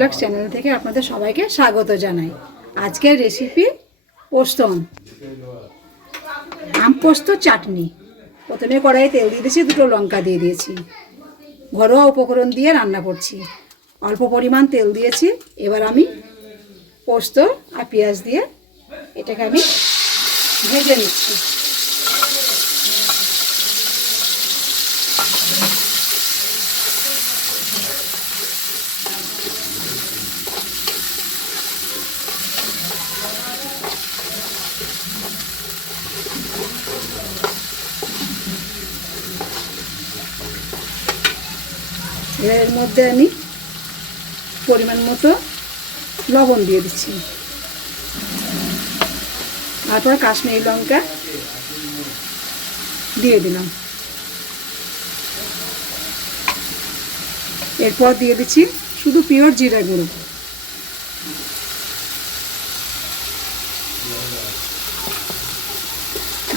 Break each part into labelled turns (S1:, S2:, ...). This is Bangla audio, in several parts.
S1: ব্লগ চ্যানেল থেকে আপনাদের সবাইকে স্বাগত জানাই। আজকের রেসিপি পোস্তন আম পোস্ত চাটনি। প্রথমে কড়াইয়ে তেল দিয়ে দিয়েছি, দুটো লঙ্কা দিয়ে দিয়েছি। ঘরোয়া উপকরণ দিয়ে রান্না করছি। অল্প পরিমাণ তেল দিয়েছি, এবার আমি পোস্ত আর পেঁয়াজ দিয়ে এটাকে আমি ভেজে নিচ্ছি। এর মধ্যে আমি পরিমাণ মতো লবণ দিয়ে দিচ্ছি। তারপর কাশ্মীরি লঙ্কা দিয়ে দিলাম। এরপর দিয়ে দিচ্ছি শুধু পিওর জিরা গুঁড়ো।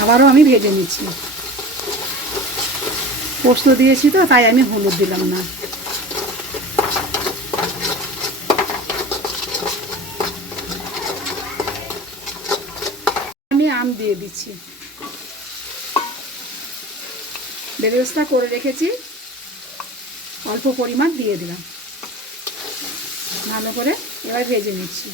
S1: আবারও আমি ভেজে নিচ্ছি। পোস্ত দিয়েছি তো, তাই আমি হলুদ দিলাম না। আমি আম দিয়ে দিচ্ছি। বেরেস্তা করে রেখেছি। অল্প পরিমাণ দিয়ে দিলাম। ভালো করে এবার ভেজে নিচ্ছি।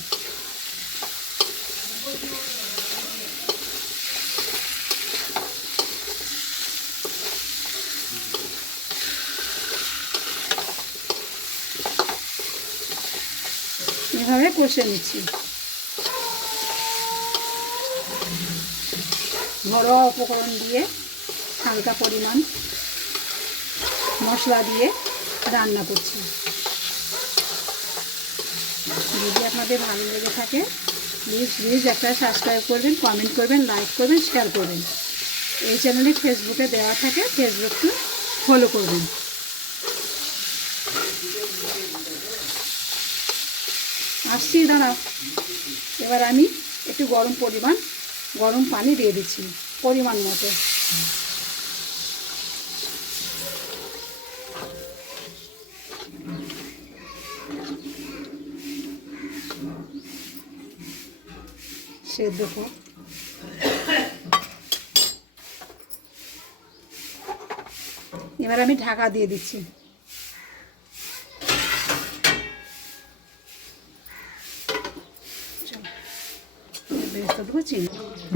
S1: এভাবে কষে নিচ্ছি। ঘরোয়া উপকরণ দিয়ে হালকা পরিমাণ মশলা দিয়ে রান্না করছি। যদি আপনাদের ভালো লেগে থাকে প্লিজ প্লিজ একটা সাবস্ক্রাইব করবেন কমেন্ট করবেন লাইক করবেন শেয়ার করবেন। এই চ্যানেলে ফেসবুকে দেওয়া থাকে ফেসবুকটা ফলো করবেন। আসছি দাঁড়াও এবার আমি একটু গরম পরিমাণ, গরম পানি দিয়ে দিচ্ছি, পরিমাণ মতো। সেদ্ধ হোক এবার আমি ঢাকা দিয়ে দিচ্ছি।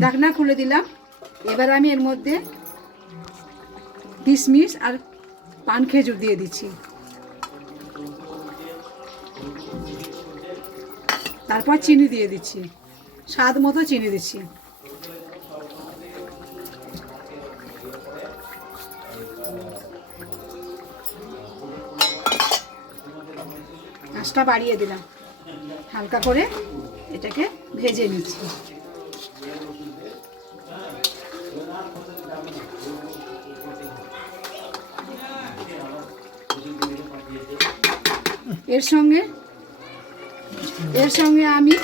S1: ঢাকনা খুলে দিলাম। এবার আমি এর মধ্যে কিশমিশ আর পান খেজুর দিয়ে দিচ্ছি। তারপর চিনি দিয়ে দিচ্ছি। স্বাদ মতো চিনি দিচ্ছি। আঁচটা বাড়িয়ে দিলাম। হালকা করে এটাকে ভেজে নিচ্ছি। এর সঙ্গে এর সঙ্গে আমি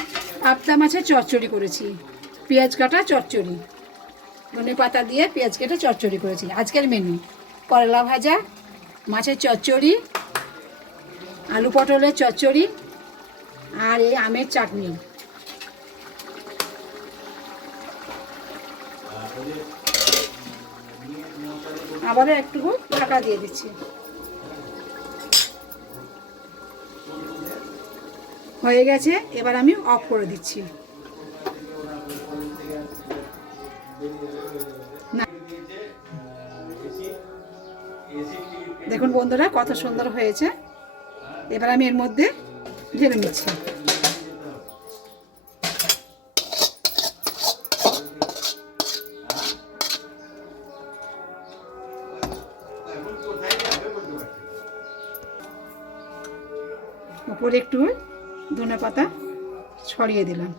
S1: আপ্তা মাছের চচ্চড়ি করেছি, পেঁয়াজ কাটা চচ্চড়ি, ধনে পাতা দিয়ে পেঁয়াজ কেটে চচ্চড়ি করেছি। আজকের মেনু করলা ভাজা, মাছের চচ্চড়ি, আলু পটলের চচ্চড়ি আর এই আমের চাটনি। আবারও একটুকু ঢাকা দিয়ে দিচ্ছি। হয়ে গেছে, এবার আমি অফ করে দিচ্ছি। দেখুন বন্ধুরা, কত সুন্দর হয়েছে। এবার আমি এর মধ্যে ঢেলে নিচ্ছি। একটু ধনে পাতা ছড়িয়ে দিলাম।